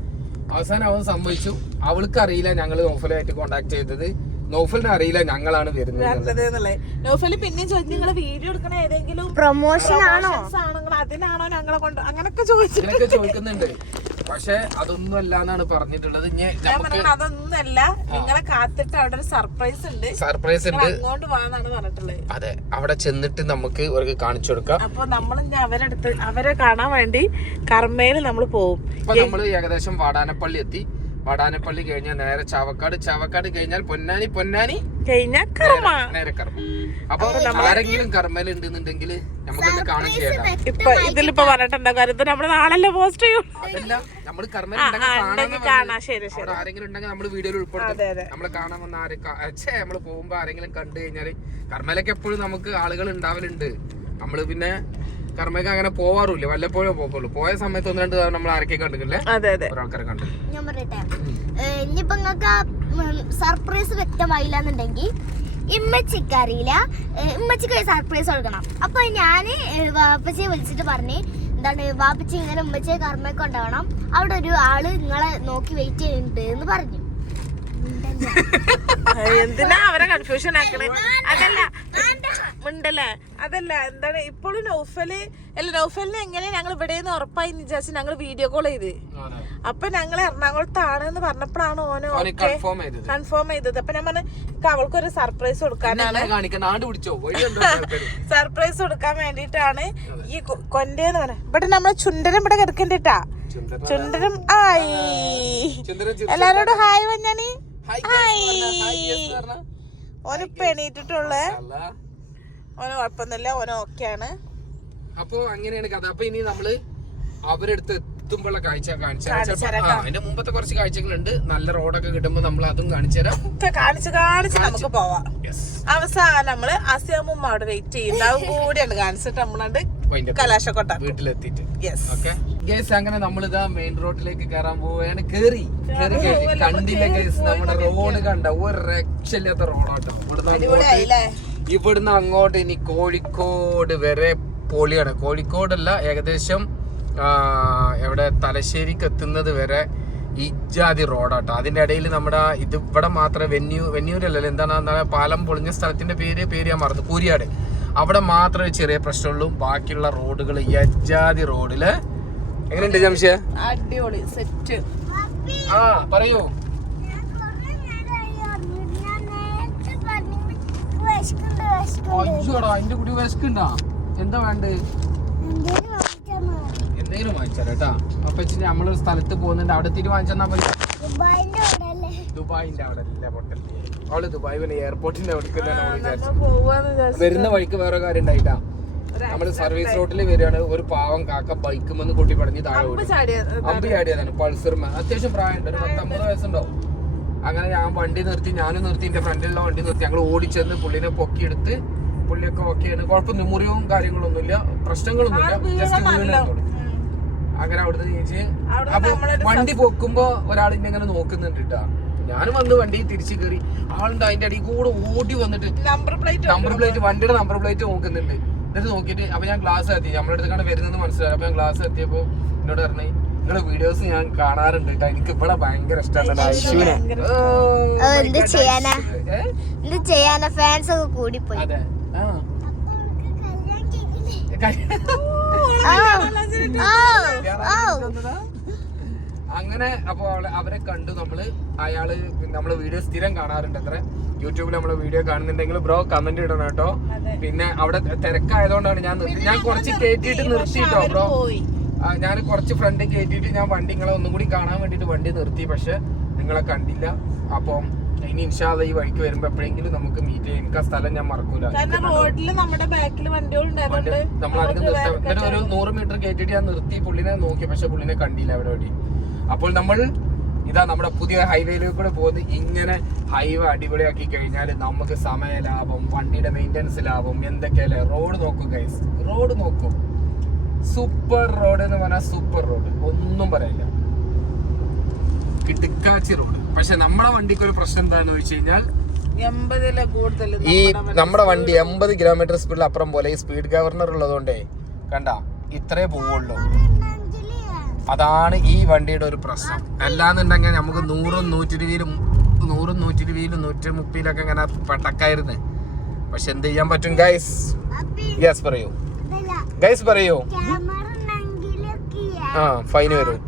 അവസാനം അവൻ സമ്മതിച്ചു. അവൾക്ക് അറിയില്ല ഞങ്ങള് നൗഫലുമായിട്ട് കോണ്ടാക്ട് ചെയ്തത്, നൗഫലിനെ അറിയില്ല ഞങ്ങളാണ് വരുന്നത്. നൗഫല് പിന്നെ ചോദിച്ചു നിങ്ങള് വീഡിയോ എടുക്കണ ഏതെങ്കിലും പ്രൊമോഷൻ ആണോ അതിനാണോ ഞങ്ങളെ കൊണ്ട് അങ്ങനൊക്കെ ചോദിക്കുന്നുണ്ട്. പക്ഷെ അതൊന്നും അല്ല എന്നാണ് പറഞ്ഞിട്ടുള്ളത്. അതൊന്നല്ല, നിങ്ങളെ കാത്തിട്ട് അവിടെ ഒരു സർപ്രൈസ് ഉണ്ട് അങ്ങോട്ട് വാന്നാണ് പറഞ്ഞിട്ടുള്ളത്. അതെ, അവിടെ ചെന്നിട്ട് നമുക്ക് അവർക്ക് കാണിച്ചു കൊടുക്കാം. അപ്പൊ നമ്മൾ അവരെ കാണാൻ വേണ്ടി കർമ്മയില് നമ്മൾ പോകും. ഇപ്പൊ നമ്മള് ഏകദേശം വാടാനപ്പള്ളി എത്തി. വാടാനപ്പള്ളി കഴിഞ്ഞാൽ നേരെ ചാവക്കാട് കഴിഞ്ഞാൽ പൊന്നാനി കഴിഞ്ഞാൽ കർമ്മ, നേരെ കർമ്മ. അപ്പൊ ആരെങ്കിലും കർമ്മയിൽ ഉണ്ടെന്നുണ്ടെങ്കിൽ നമുക്കൊന്ന് കാണാൻ ചെയ്യാം. ഇപ്പൊ ഇതിലിപ്പോ പറഞ്ഞിട്ടുണ്ടാകും കാര്യം നമ്മള് നാളെ പോസ്റ്റ് ചെയ്യും. അതല്ല, നമ്മള് കർമ്മയിൽ ആരെങ്കിലും ഉണ്ടെങ്കിൽ നമ്മള് വീഡിയോയിൽ ഉൾപ്പെടുത്തും. നമ്മള് കാണാൻ വന്ന നമ്മള് പോകുമ്പോ ആരെങ്കിലും കണ്ടു കഴിഞ്ഞാല്, കർമ്മയിലൊക്കെ എപ്പോഴും നമുക്ക് ആളുകൾ ഉണ്ടാവലുണ്ട്. നമ്മള് പിന്നെ കർമ്മയ്ക്ക് അങ്ങനെ പോവാറില്ല, വല്ലപ്പോഴേ പോകുള്ളൂ. പോയ സമയത്ത് 1-2 തവണ നമ്മൾ ആരൊക്കെ കണ്ടിട്ടില്ലേ, ഒരാൾക്കാരെ കണ്ടു. ഞാൻ പറയട്ടെ, ഇനിയിപ്പോ നിങ്ങൾക്ക് സർപ്രൈസ് വ്യക്തമായില്ല എന്നുണ്ടെങ്കിൽ ഇമ്മച്ചിക്ക് അറിയില്ല, ഇമ്മച്ചിക്ക് സർപ്രൈസ് കൊടുക്കണം. അപ്പൊ ഞാന് വാപ്പച്ചിയെ വിളിച്ചിട്ട് പറഞ്ഞ് എന്താണ്, വാപ്പച്ചി ഇങ്ങനെ ഉമ്മച്ചിയെ കർമ്മയ്ക്ക് ഉണ്ടാവണം, അവിടെ ഒരു ആള് നിങ്ങളെ നോക്കി വെയിറ്റ് ചെയ്യുന്നുണ്ട് എന്ന് പറഞ്ഞു. എന്തിനാ അവരെ കൺഫ്യൂഷൻ ആക്കണേ? അതല്ല എന്താണ് ഇപ്പോഴും നൗഫലിനെ എങ്ങനെ ഞങ്ങൾ ഇവിടെ നിന്ന് ഉറപ്പായി വിചാരിച്ച് ഞങ്ങൾ വീഡിയോ കോൾ ചെയ്ത്. അപ്പൊ ഞങ്ങൾ എറണാകുളത്താണ് എന്ന് പറഞ്ഞപ്പോഴാണ് ഓനോ കൺഫേം ചെയ്തത്. അപ്പൊ ഞാൻ പറഞ്ഞു അവൾക്കൊരു സർപ്രൈസ് കൊടുക്കാനാണ്, സർപ്രൈസ് കൊടുക്കാൻ വേണ്ടിട്ടാണ് ഈ കൊണ്ടേന്ന് പറഞ്ഞ. ഇവിടെ നമ്മളെ ചുണ്ടരം ഇവിടെ കിടക്കണ്ടിട്ടാ. ചുണ്ടരം ആയി. എല്ലാരോടും ഹായ് വഞ്ഞാണി. ഓനിപ്പ എണീറ്റിട്ടുള്ളേ, ഓന് കുഴപ്പമൊന്നുമില്ല, ഓന് ഓക്കെയാണ്. അപ്പൊ അങ്ങനെയാണ് കഥ. അപ്പൊ ഇനി നമ്മള് അവരെടുത്ത് എത്തുമ്പോഴുള്ള കാഴ്ച അതിന്റെ മുമ്പത്തെ കുറച്ച് കാഴ്ചകളുണ്ട്. നല്ല റോഡൊക്കെ കിട്ടുമ്പോ നമ്മൾ അതും കാണിച്ചു തരാം. കാണിച്ച് നമുക്ക് പോവാം. അവസാനം നമ്മള് അസിയമ്മ അവിടെ വെയിറ്റ് ചെയ്യുന്നുണ്ടാവും കൂടിയാണ് കാണിച്ചിട്ട് നമ്മളാണ്ട് കലാശക്കൊട്ട വീട്ടിലെത്തിയിട്ട്. അങ്ങനെ നമ്മളിതാ മെയിൻ റോഡിലേക്ക് കയറാൻ പോവുകയാണ്. കേറി കണ്ടില്ല ഗൈസ്, നമ്മുടെ റോഡ് കണ്ട ഒരു രക്ഷയില്ലാത്ത റോഡാട്ടോ. ഇവിടുന്ന് അങ്ങോട്ട് ഇനി കോഴിക്കോട് വരെ പൊളിയാണ്. കോഴിക്കോടല്ല, ഏകദേശം എവിടെ തലശ്ശേരിക്ക് എത്തുന്നത് വരെ ഇജാതി റോഡാട്ടോ. അതിന്റെ ഇടയിൽ നമ്മുടെ ഇത് ഇവിടെ മാത്രമേ വെന്യൂരല്ലല്ലോ, എന്താണ് പാലം പൊളിഞ്ഞ സ്ഥലത്തിന്റെ പേര് ഞാൻ മറന്നു, കൂരിയാട്. അവിടെ മാത്രമേ ചെറിയ പ്രശ്നമുള്ളൂ. ബാക്കിയുള്ള റോഡുകൾ ഇജാതി റോഡില്. എങ്ങനെയുണ്ട് ജംഷ? അടിപൊളി സെറ്റ്. ആ പറയൂ. അയ്യോടാ, അതിന്റെ കൂടി വിശക്കുണ്ടാ? എന്താ വേണ്ടേ? എന്തെങ്കിലും വാങ്ങിച്ചാലേട്ടാ. അപ്പൊ നമ്മളൊരു സ്ഥലത്ത് പോകുന്നുണ്ട്, അവിടെ എത്തിയിട്ട് വാങ്ങിച്ചാ മതി. ദുബായിന്റെ അവിടെ അല്ല ഹോട്ടൽ. അവള് ദുബായ് പിന്നെ എയർപോർട്ടിന്റെ അവിടെ വരുന്ന വഴിക്ക് വേറെ കാര്യം ഉണ്ടായിട്ടാ. നമ്മള് സർവീസ് റോഡിൽ വരികയാണ്. ഒരു പാവം കാക്ക ബൈക്കുമെന്ന് കൂട്ടി പടഞ്ഞ് താഴെ അമ്പ് ചാടിയതാണ്. പൾസർ, അത്യാവശ്യം പ്രായമുണ്ട്, ഒരു 10-50 വയസ്സുണ്ടാവും. അങ്ങനെ ഞാൻ വണ്ടി നിർത്തി, ഞാനും നിർത്തി, എന്റെ ഫ്രണ്ടിലുള്ള വണ്ടി നിർത്തി. ഞങ്ങൾ ഓടിച്ചെന്ന് പുള്ളിനെ പൊക്കിയെടുത്ത്, പുള്ളിയൊക്കെ ഓക്കെയാണ്, കുഴപ്പമൊന്നും മുറിവും കാര്യങ്ങളൊന്നുമില്ല, പ്രശ്നങ്ങളൊന്നുമില്ല, ജസ്റ്റ് വീണുള്ളൂ. അങ്ങനെ അവിടുന്ന് ചോദിച്ച് അപ്പൊ വണ്ടി പൊക്കുമ്പോ ഒരാളിനെ ഇങ്ങനെ നോക്കുന്നുണ്ട് കേട്ടാ. ഞാനും വന്ന് വണ്ടി തിരിച്ചു കയറി. ആളുണ്ട് അതിന്റെ അടിയിൽ കൂടെ ഓടി വന്നിട്ട് നമ്പർ പ്ലേറ്റ് വണ്ടിയുടെ നമ്പർ പ്ലേറ്റ് നോക്കുന്നുണ്ട്. എന്നിട്ട് നോക്കിയിട്ട് അപ്പൊ ഞാൻ ഗ്ലാസ് എത്തി, നമ്മുടെ അടുത്തേക്കാണ് വരുന്നത് മനസ്സിലായി. അപ്പൊ ഞാൻ ഗ്ലാസ് എത്തിയപ്പോ എന്നോട് പറഞ്ഞേ, നിങ്ങളുടെ വീഡിയോസ് ഞാൻ കാണാറുണ്ട് കേട്ടോ, എനിക്ക് ഇവിടെ ഭയങ്കര ഇഷ്ടമാണ്. അതെ, അങ്ങനെ അപ്പൊ അവരെ കണ്ടു നമ്മള്. അയാള് നമ്മള് വീഡിയോ സ്ഥിരം കാണാറുണ്ട് അത്ര. യൂട്യൂബിൽ നമ്മള് വീഡിയോ കാണുന്നുണ്ടെങ്കിൽ ബ്രോ കമന്റ് ഇടണം കേട്ടോ. പിന്നെ അവിടെ തിരക്കായതുകൊണ്ടാണ് ഞാൻ കുറച്ച് കയറ്റിയിട്ട് നിർത്തിട്ടോ ബ്രോ. ഞാൻ കുറച്ച് ഫ്രണ്ട് കയറ്റിയിട്ട് ഞാൻ വണ്ടി നിങ്ങളെ ഒന്നും കൂടി കാണാൻ വേണ്ടിയിട്ട് വണ്ടി നിർത്തി, പക്ഷെ നിങ്ങളെ കണ്ടില്ല. അപ്പം ഇനി ഇൻഷാല്ല ഈ വഴിക്ക് വരുമ്പോ എപ്പോഴെങ്കിലും നമുക്ക് മീറ്റ് ചെയ്യാം. എനിക്ക് ആ സ്ഥലം ഞാൻ മറക്കൂല. നമ്മളധികം നിർത്താം. ഒരു 100 മീറ്റർ കയറ്റിട്ട് ഞാൻ നിർത്തി പുള്ളിനെ നോക്കി, പക്ഷെ പുള്ളിനെ കണ്ടില്ല അവിടെ വഴി. അപ്പോൾ നമ്മൾ ഇതാ നമ്മുടെ പുതിയ ഹൈവേയിലേക്ക് കൂടെ പോകുന്നത്. ഇങ്ങനെ ഹൈവേ അടിപൊളിയാക്കി കഴിഞ്ഞാൽ നമുക്ക് സമയ ലാഭം, വണ്ടിയുടെ മെയിൻ്റെനൻസ് ലാഭം, എന്തൊക്കെയല്ലേ. റോഡ് നോക്കൂ ഗൈസ്, റോഡ് നോക്കൂ. സൂപ്പർ റോഡ് എന്ന് പറഞ്ഞാൽ സൂപ്പർ റോഡ്, ഒന്നും പറയില്ല. കിടുക്കാച്ചി റോഡ്. പക്ഷെ നമ്മുടെ വണ്ടിക്ക് ഒരു പ്രശ്നം എന്താണെന്ന് വെച്ച് കഴിഞ്ഞാൽ ഈ നമ്മുടെ വണ്ടി 80 കിലോമീറ്റർ സ്പീഡിൽ അപ്പുറം പോലെ ഈ സ്പീഡ് ഗവർണർ ഉള്ളതുകൊണ്ടേ കണ്ട ഇത്രേ പോവുള്ളൂ. അതാണ് ഈ വണ്ടിയുടെ ഒരു പ്രശ്നം. അല്ലാന്നുണ്ടെങ്കിൽ നമുക്ക് 100, 120, 130 ഇങ്ങനെ പെട്ടക്കായിരുന്നു. പക്ഷെ എന്ത് ചെയ്യാൻ പറ്റും ഗൈസ്? യെസ് പറയൂ ഗൈസ്, പറയൂ. ആ ഫൈന് വരും.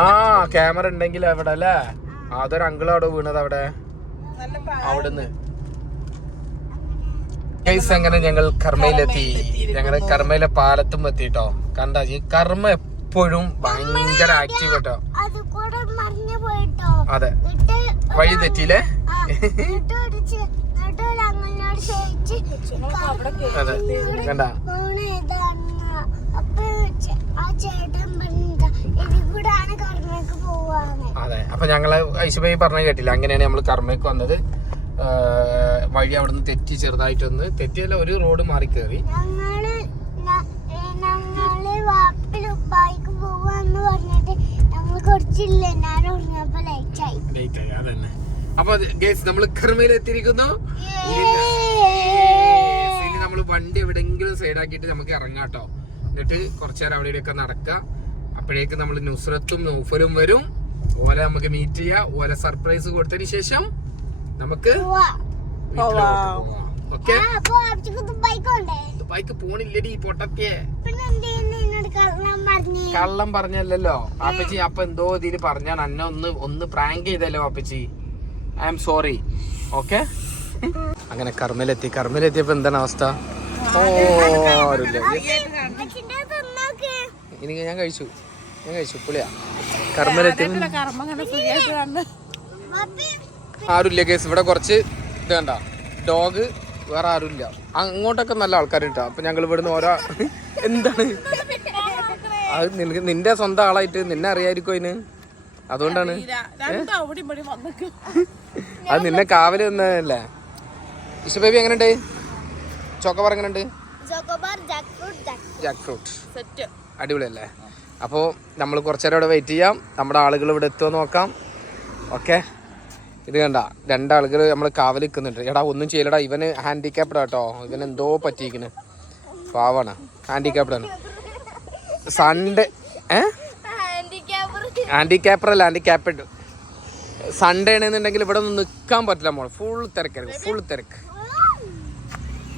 ആ ക്യാമറ ഉണ്ടെങ്കിൽ എവിടെ അല്ലേ? അതൊരു അങ്കിൾ അവിടെ വീണത് അവിടെ അവിടുന്ന്. ഗൈസ് അങ്ങനെ ഞങ്ങൾ കർമ്മയിലെത്തി. ഞങ്ങള് കർമ്മയിലെ പാലത്തും എത്തിട്ടോ. കണ്ടാ ഈ കർമ്മ എപ്പോഴും ഭയങ്കര ആക്റ്റീവ് കേട്ടോ. അതെ, വഴി തെറ്റിയില്ലേ? അതെ കണ്ടാ. അതെ, അപ്പൊ ഞങ്ങള് ഐശുബായി പറഞ്ഞ കേട്ടില്ല, അങ്ങനെയാണ് നമ്മള് കർമ്മയ്ക്ക് വന്നത്. വഴി അവിടെ നിന്ന് തെറ്റി, ചെറുതായിട്ടൊന്ന് തെറ്റിയല്ല, ഒരു റോഡ് മാറി കയറി. അതന്നെ. അപ്പൊ ഗൈസ് നമ്മള് കർമ്മയിൽ എത്തിയിരിക്കുന്നു. ഇനി നമ്മള് വണ്ടി എവിടെങ്കിലും സൈഡാക്കിയിട്ട് നമുക്ക് ഇറങ്ങാട്ടോ. എന്നിട്ട് കുറച്ചേരം അവിടെ ഇവിടെയൊക്കെ നടക്കാം. അപ്പോഴേക്ക് നമ്മൾ നുസ്രത്തും നൗഫലും വരും. ഓല നമുക്ക് മീറ്റ് ചെയ്യാം. ഓല സർപ്രൈസ് കൊടുത്തതിന് ശേഷം നമുക്ക് ദുബായിക്ക് പോണില്ലടി പൊട്ടത്തിയെ. കള്ളം പറഞ്ഞല്ലോ അപ്പച്ചി. അപ്പൊ എന്തോ ഇതില് പറഞ്ഞാണ് അന്നെ ഒന്ന് പ്രാങ്ക് ചെയ്തല്ലോ അപ്പച്ചി. I am sorry. ഓക്കെ. അങ്ങനെ കർമ്മയിലെത്തിയപ്പോ എന്താണ് അവസ്ഥ? ഇനി ഞാൻ കഴിച്ചു പുളിയാ. കർമ്മയിലെത്തി ആരുമില്ല കേസ്. ഇവിടെ കുറച്ച് ഇത് കണ്ട ഡോഗ്, വേറെ ആരുമില്ല. അങ്ങോട്ടൊക്കെ നല്ല ആൾക്കാർ കിട്ടാം. അപ്പൊ ഞങ്ങൾ ഇവിടുന്ന് ഓരോ എന്താണ് അത് നിന്റെ സ്വന്തം ആളായിട്ട് നിന്നെ അറിയായിരിക്കും അതിന്. അതുകൊണ്ടാണ് അത് നിന്നെ കാവല് നിന്നല്ലേ. ഇഷ ബേബി എങ്ങനെയുണ്ട്? ചോക്കോബാർ എങ്ങനെയുണ്ട്? ജാക്ക് ഫ്രൂട്ട് അടിപൊളിയല്ലേ? അപ്പോൾ നമ്മൾ കുറച്ചേരം ഇവിടെ വെയിറ്റ് ചെയ്യാം. നമ്മുടെ ആളുകൾ ഇവിടെ എത്തുമോ നോക്കാം. ഓക്കെ. ഇത് കണ്ട രണ്ടാളുകൾ നമ്മൾ കാവൽ നിൽക്കുന്നുണ്ട്. എടാ ഒന്നും ചെയ്യലടാ, ഇവന് ഹാൻഡിക്യാപ്ഡ് ആട്ടോ. ഇവന് എന്തോ പറ്റിയിരിക്കുന്നു. പാവാണ്, ഹാൻഡിക്യാപ്ഡാണ്. സൺഡേ ഹാൻഡിക്യാപ്ഡ് സൺഡേ ആണെന്നുണ്ടെങ്കിൽ ഇവിടെ ഒന്നും നിൽക്കാൻ പറ്റില്ല. മോൾ ഫുൾ തിരക്ക്.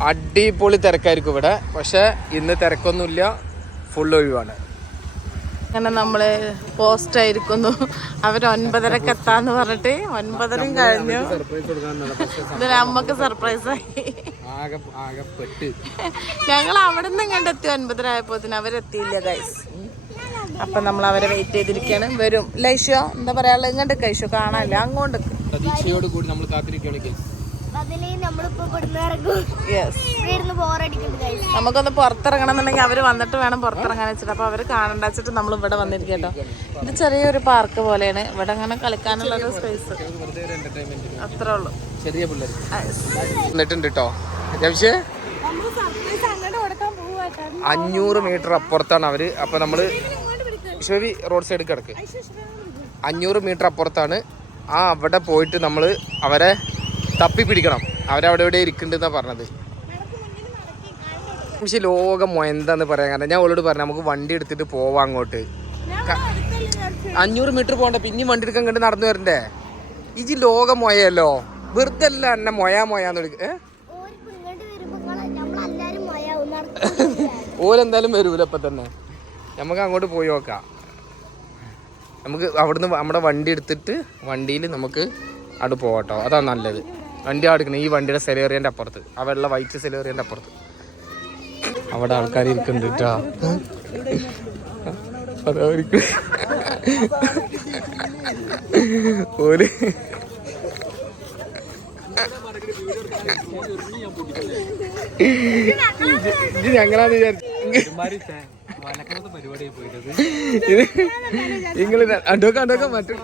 അടിപൊളി തിരക്കായിരിക്കും ഇവിടെ. പക്ഷെ ഇന്ന് തിരക്കൊന്നുമില്ല, ഫുൾ ഒഴിവാണ്. അങ്ങനെ നമ്മള് പോസ്റ്റ് ആയിരിക്കുന്നു. അവര് 9:30 എത്താന്ന് പറഞ്ഞിട്ട് 9:30 കഴിഞ്ഞു. ഇതിന് അമ്മക്ക് സർപ്രൈസ് ആയി. ഞങ്ങൾ അവിടെ നിന്ന് കണ്ടെത്തി 9:30 ആയപ്പോത്തിന് അവരെത്തിയില്ല ഗൈസ്. അപ്പൊ നമ്മൾ അവരെ വെയിറ്റ് ചെയ്തിരിക്കാണ്. വരും ലൈഷോ എന്താ പറയാ ഇങ്ങോട്ട് കഴിച്ചോ, കാണാനില്ല അങ്ങോട്ട്. നമുക്കൊന്ന് പുറത്തിറങ്ങണം എന്നുണ്ടെങ്കിൽ അവര് വന്നിട്ട് വേണം പുറത്തിറങ്ങാൻ വെച്ചിട്ട്. അപ്പൊ അവര് കാണണ്ട വെച്ചിട്ട് നമ്മൾ ഇവിടെ വന്നിരിക്കട്ടോ. ഇത് ചെറിയൊരു പാർക്ക് പോലെയാണ്. ഇവിടെ അങ്ങനെ കളിക്കാനുള്ള ഒരു സ്പേസ് അത്രേ ഉള്ളൂ. ചെറിയ പിള്ളേർ എന്നിട്ടുണ്ട് കേട്ടോ. 500 മീറ്റർ അപ്പുറത്താണ് അവര്. അപ്പൊ നമ്മള് ശരി റോഡ് സൈഡ് കിടക്ക് 500 മീറ്റർ അപ്പുറത്താണ്. അവിടെ പോയിട്ട് നമ്മള് അവരെ തപ്പി പിടിക്കണം. അവരവിടെ എവിടെ ഇരിക്കുന്നുണ്ടെന്നാണ് പറഞ്ഞത്. പക്ഷെ ലോകം എന്താന്ന് പറയാൻ കാരണം ഞാൻ അവളോട് പറഞ്ഞു നമുക്ക് വണ്ടി എടുത്തിട്ട് പോവാം അങ്ങോട്ട്. 500 മീറ്റർ പോകണ്ട, പിന്നെയും വണ്ടി എടുക്കാൻ കണ്ട് നടന്നു വരണ്ടേ. ഇജി ലോകം മൊയല്ലോ, വെറുതെ അല്ല എന്നെ മൊയാന്ന് വിളിക്കുക. ഓരെന്തായാലും വരൂല ഇപ്പൊ തന്നെ. നമുക്ക് അങ്ങോട്ട് പോയി നോക്കാം. നമുക്ക് അവിടുന്ന് നമ്മുടെ വണ്ടി എടുത്തിട്ട് വണ്ടിയിൽ നമുക്ക് അവിടെ പോവാട്ടോ. അതാണ് നല്ലത്. വണ്ടി അടുക്കണം ഈ വണ്ടിയുടെ സെലേറിയന്റെ അപ്പുറത്ത്, ആ വെള്ള വൈറ്റ് സെലേറിയന്റെ അപ്പുറത്ത്. അവിടെ ആൾക്കാർ ഇരിക്കുന്നുണ്ട് കേട്ടാ. അതായിരിക്കും ഒരു ഞങ്ങളാന്ന് വിചാരിച്ചു. നിങ്ങള് അണ്ടോക്ക മറ്റു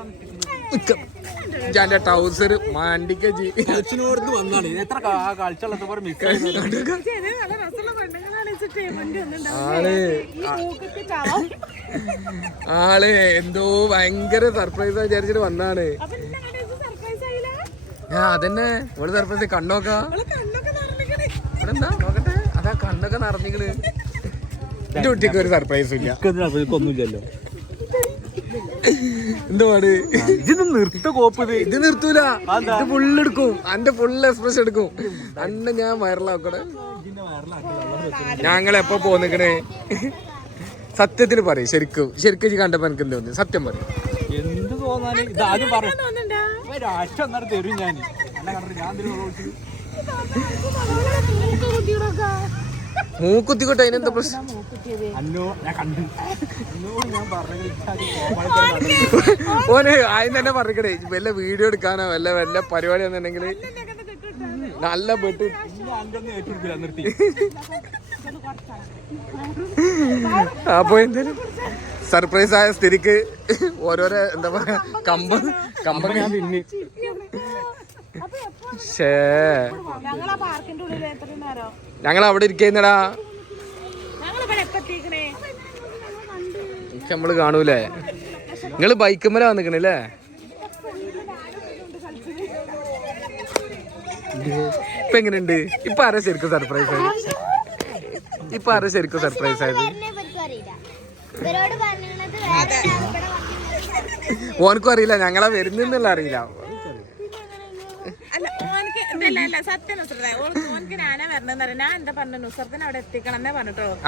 ടൗസർ മാണ്ടിക്ക വന്നാണ് എത്ര കളിച്ചുള്ളത് ആള് എന്തോ ഭയങ്കര സർപ്രൈസ് വിചാരിച്ചിട്ട് വന്നാണ്. അതന്നെ ഓള് സർപ്രൈസ് കണ്ണോക്കാ നോക്കട്ടെ. അതാ കണ്ണൊക്കെ നിറഞ്ഞിക്കണ്. എന്റെ കുട്ടിക്ക് ഒരു സർപ്രൈസും ഇല്ല, ഒന്നുമില്ലല്ലോ. എന്താ പാട്? ഇത് നിർത്ത കോപ്പ്. ഇത് നിർത്തൂല, ഇത് ഫുള്ളെടുക്കും. അന്റെ ഫുൾ എക്സ്പ്രഷൻ എടുക്കും. അന്നെ ഞാൻ വൈറലാക്കണേ. ഞങ്ങളെപ്പോ പോന്നിക്കണേ? സത്യത്തിൽ പറയും. ശരിക്കും ശരിക്കും കണ്ടപ്പോ എനിക്ക് എന്ത് തോന്നി? സത്യം പറയും. എന്ത് തോന്നാന്? ഇതാദ്യം പറഞ്ഞു തരും ഞാൻ. മൂക്കുത്തിക്കോട്ടെ, അതിനെന്താ പ്രശ്നം? ഓന് ആദ്യം തന്നെ പറഞ്ഞേ വല്ല വീഡിയോ എടുക്കാനോ വല്ല പരിപാടി എന്നുണ്ടെങ്കിൽ നല്ല ബെട്ട്. അപ്പൊ എന്തായാലും സർപ്രൈസ് ആയ സ്ഥിതിക്ക് ഓരോരോ എന്താ പറയാ കമ്പ ഞാൻ തിന്നി. ഞങ്ങൾ അവിടെ ഇരിക്കുന്നടാ. നമ്മള് കാണൂലേ? നിങ്ങള് ബൈക്കുമ്മല വന്നിക്കണല്ലേ? ഇപ്പൊ എങ്ങനെയുണ്ട്? ഇപ്പൊ ആരാ ശരിക്കും സർപ്രൈസ് ആയത്? ഇപ്പൊ ആരാ ശരിക്കും സർപ്രൈസ് ആയത്? ഓനക്കും അറിയില്ല ഞങ്ങളാ വരുന്നുള്ള അറിയില്ല.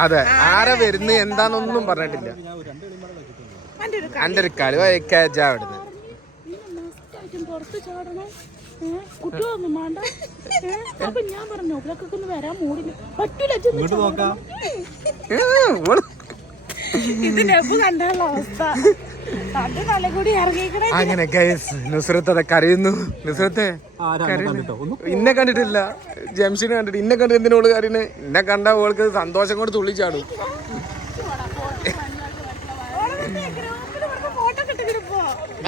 അതെ, ആരാ വരുന്നത് എന്താന്നൊന്നും പറഞ്ഞിട്ടില്ല. എന്റെ ഒരു കളി വയ്ക്കാ അവിടുന്ന്. അങ്ങനെ നുസ്രത്ത് അതെ കരയുന്നു. നുസ്രത്തെ ഇന്നെ കണ്ടിട്ടില്ല, ജംഷിനെ കണ്ടിട്ട്. ഇന്നെ കണ്ടിട്ട് എന്തിനോള് കരയുന്നത്? ഇന്നെ കണ്ട ഓൾക്ക് സന്തോഷം കൊണ്ട് തുള്ളിച്ചാടും.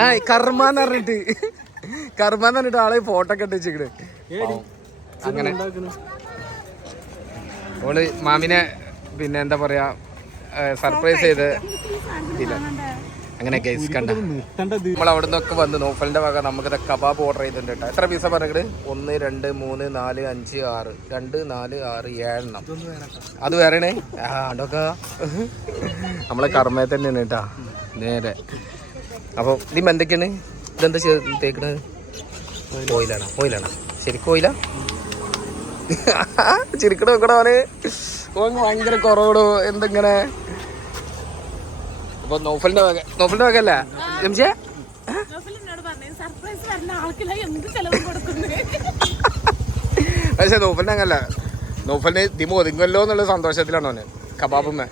ആ കർമ്മന്ന് പറഞ്ഞിട്ട് ആളെ ഫോട്ടോ ഒക്കെ ഇട്ട് വെച്ചിട്ട് അങ്ങനെ ഓള് മാമിനെ പിന്നെ എന്താ പറയാ സർപ്രൈസ് ചെയ്ത് അങ്ങനെ കേസ് കണ്ട. നമ്മൾ അവിടെ നിന്നൊക്കെ വന്ന് നോഫലിന്റെ വക നമുക്ക് കബാബ് ഓർഡർ ചെയ്തിട്ടുണ്ട് കേട്ടോ. എത്ര പീസാ പറഞ്ഞത്? 1 2 3 4 5 6 2 4 6 7 അത് വേറെയാണ്. അതൊക്കെ നമ്മളെ കർമ്മയെ തന്നെയാണ് കേട്ടാ നേരെ. അപ്പൊ ഇതിന് എന്തൊക്കെയാണ്? ഇതെന്താ തേക്കണത്? ഓയിലാണോ? ശരിക്കും ഓയിലാ? ചിരിക്കണ നോക്കണോ? ഓന് ഭയങ്കര കുറവടോ എന്തെങ്ങനെ. അപ്പൊ നോഫലിന്റെ വക അല്ല ജംഷേ? പക്ഷെ നോഫലിന്റെ അങ്ങല്ല. നോഫലിന് ദിമോ ഒതുങ്ങല്ലോ എന്നുള്ള സന്തോഷത്തിലാണ് ഓന് കബാബുമ്മ.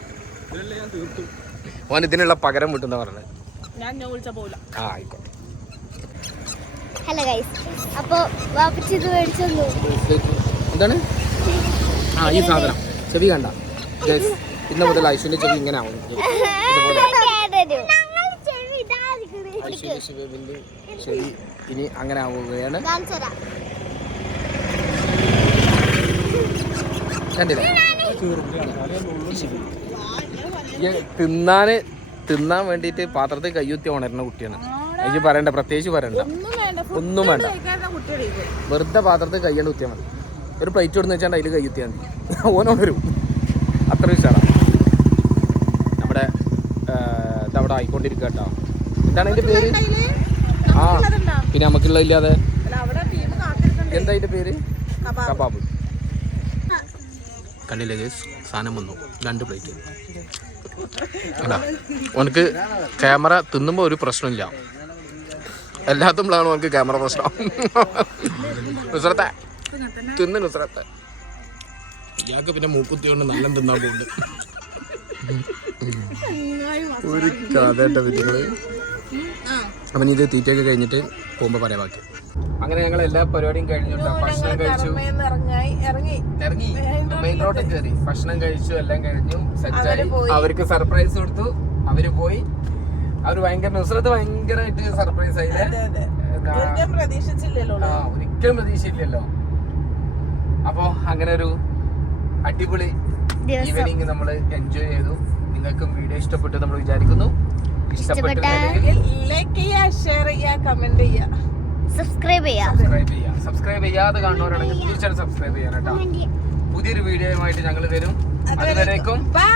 ഓൻ ഇതിനുള്ള പകരം വിട്ടുന്ന പറഞ്ഞത്. ആയിക്കോട്ടെ. ഹലോ ഗൈസ്, അപ്പൊ വാപ്പച്ചി ഇത് മേടിച്ചു. എന്താണ്? ഈ സാധനം ചെവി കണ്ട ഗൈസ്. ഇന്ന് മുതൽ ഐശ്വര്യ ചെവി ഇങ്ങനെ ആവും. ചെവി ഇനി അങ്ങനെ ആവുകയാണ്. കണ്ടില്ലേ? തിന്നാൻ വേണ്ടിട്ട് പാത്രത്തിൽ കയ്യുത്തി ഉണരുന്ന കുട്ടിയാണ്. എനിക്ക് പറയണ്ട, പ്രത്യേകിച്ച് പറയണ്ട, ഒന്നും വേണ്ട. വെറുതെ പാത്രത്തിൽ കയ്യണ്ട് കുത്തിയാൽ മതി. ഒരു പ്ലേറ്റ് കൊടുന്ന് വെച്ചാൽ അതിൽ കയ്യുത്തിയാൽ മതി, ഓനോണരും. അത്ര വിഷയമാണ്. നമ്മുടെ ഇതവിടെ ആയിക്കൊണ്ടിരിക്കുക കേട്ടോ. എന്താണ് അതിന്റെ പേര്? പിന്നെ നമുക്കുള്ളതില്ലാതെ എന്താ അതിന്റെ പേര്? കബാബ്. കണ്ടില്ലേ ഗൈസ്, സാധനം വന്നു. 2 പ്ലേറ്റ്. അല്ല, ഓനക്ക് ക്യാമറ തിന്നുമ്പോൾ ഒരു പ്രശ്നമില്ല. എല്ലാത്തുമ്പോഴാണ് നമുക്ക് ക്യാമറ പ്രശ്നം. നുസ്രത്തെ തിന്ന് നുസ്രത്തെ. ഇയാൾക്ക് പിന്നെ മൂക്കുത്തി കൊണ്ട് നല്ല തിന്നാൻ പോകുന്നുണ്ട്. ഒരു കഥേട്ട വിധങ്ങള്. അവൻ ഇത് തീറ്റയൊക്കെ കഴിഞ്ഞിട്ട് പോകുമ്പോ പറയാൻ ബാക്കി. അങ്ങനെ ഞങ്ങൾ എല്ലാ പരിപാടിയും കഴിഞ്ഞിട്ട് ഭക്ഷണം കഴിച്ചു, ഇറങ്ങി മെയിൻ റോഡിൽ കയറി ഭക്ഷണം കഴിച്ചു, എല്ലാം കഴിഞ്ഞു, സെറ്റായി. അവർക്ക് സർപ്രൈസ് കൊടുത്തു, അവര് പോയി. അവര് ഭയങ്കര നുസ്രത്ത് ഭയങ്കരമായിട്ട് സർപ്രൈസ് ആയില്ലേ? ഒരിക്കലും പ്രതീക്ഷിച്ചില്ലല്ലോ. അപ്പൊ അങ്ങനെ ഒരു അടിപൊളി ഈവനിങ് നമ്മൾ എൻജോയ് ചെയ്തു. നിങ്ങൾക്കും വീഡിയോ ഇഷ്ടപ്പെട്ടു നമ്മൾ വിചാരിക്കുന്നു. ഇഷ്ടപ്പെട്ടില്ലെങ്കിൽ ലൈക്ക് ചെയ്യുക, ഷെയർ ചെയ്യുക, കമന്റ് ചെയ്യുക, സബ്സ്ക്രൈബ് ചെയ്യാതെ കാണുന്നവരാണെങ്കിൽ തീർച്ചയായിട്ടും സബ്സ്ക്രൈബ് ചെയ്യാൻ കേട്ടോ. പുതിയൊരു വീഡിയോയുമായിട്ട് ഞങ്ങൾ വരും. അതുവരേക്കും ബൈ.